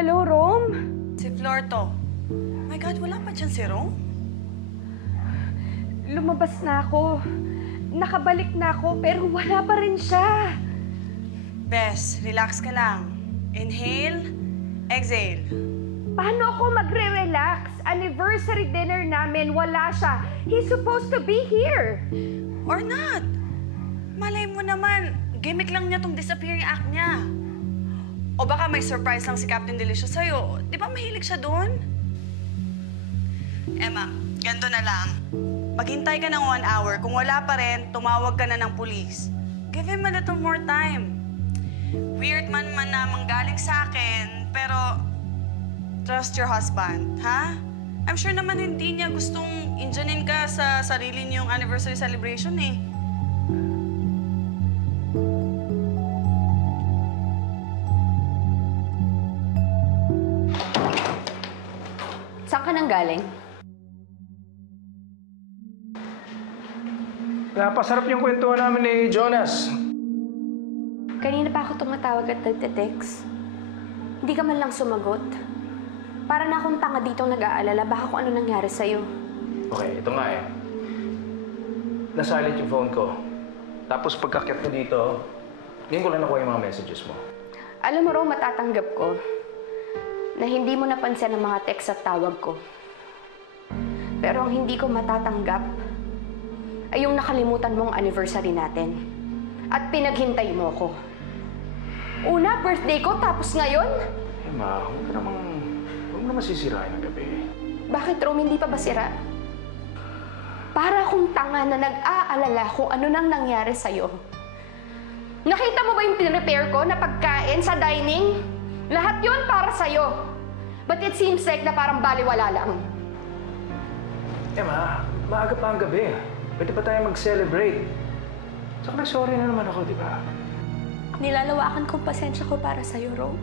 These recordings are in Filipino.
Hello, Rom? Si Flor to. My God, wala pa dyan si Rom? Lumabas na ako. Nakabalik na ako, pero wala pa rin siya. Bes, relax ka lang. Inhale, exhale. Paano ako magre-relax? Anniversary dinner namin, wala siya. He's supposed to be here. Or not. Malay mo naman, gimmick lang niya tong disappearing act niya. O baka may surprise lang si Captain Delicious sa'yo. Di ba mahilig siya doon? Emma, ganito na lang. Maghintay ka ng 1 hour. Kung wala pa rin, tumawag ka na ng pulis. Give him a little more time. Weird man na manggaling sa akin, pero trust your husband, ha? I'm sure naman hindi niya gustong injunin ka sa sarili niyong anniversary celebration eh. Saan ka nang galing? Napasarap yung kwentuhan namin ni Jonas. Kanina pa ako tumatawag at nagte-text. Hindi ka man lang sumagot. Para na akong tanga ditong nag-aalala, baka kung ano nangyari sa'yo. Okay, ito nga eh. Nasilent yung phone ko. Tapos pagkakit ko dito, ngayon ko lang nakuha yung mga messages mo. Alam mo raw, matatanggap ko na hindi mo napansin ang mga text at tawag ko. Pero ang hindi ko matatanggap ay yung nakalimutan mong anniversary natin. At pinaghintay mo ko. Una, birthday ko, tapos ngayon? Eh ma, huwag mo naman sisirain ang gabi. Bakit, Rom, hindi pa ba sira? Para akong tanga na nag-aalala kung ano nang nangyari sa'yo. Nakita mo ba yung pinrepare ko na pagkain sa dining? Lahat yun para sa'yo. But it seems like na parang baliwala lang. Eh ma, maaga pa ang gabi. Pwede pa tayo mag-celebrate. Saka sorry na naman ako, di ba? Nilalawakan kong pasensya ko para sa'yo, Rom.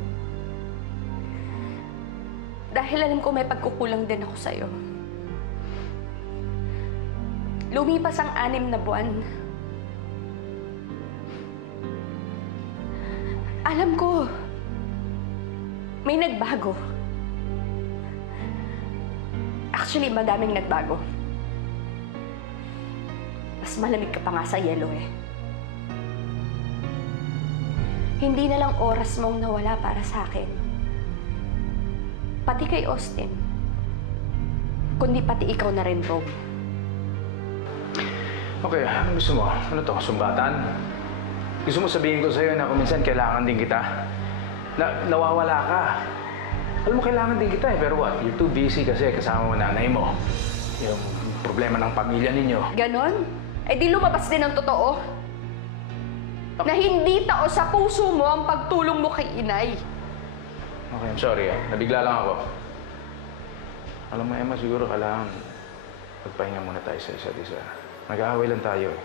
Dahil alam ko may pagkukulang din ako sa'yo. Lumipas ang 6 na buwan. Alam ko, may nagbago. Actually, madaming nagbago. Mas malamig ka pa nga sa yelo eh. Hindi na lang oras mong nawala para sa akin. Pati kay Austin. Kundi pati ikaw na rin, Rom. Okay, ano gusto mo? Ano to? Sumbatan? Gusto mo sabihin ko sa'yo na kung minsan kailangan din kita? Nawawala ka. Alam mo, kailangan din kita eh. Pero what? You're too busy kasi kasama mo nanay mo. Yung problema ng pamilya ninyo. Ganon? Eh di lumabas din ang totoo. Na hindi tao sa puso mo ang pagtulong mo kay inay. Okay, I'm sorry ah. Nabigla lang ako. Alam mo, Emma, siguro kailangan magpahinga muna tayo sa isa't isa. Nag-aaway lang tayo eh.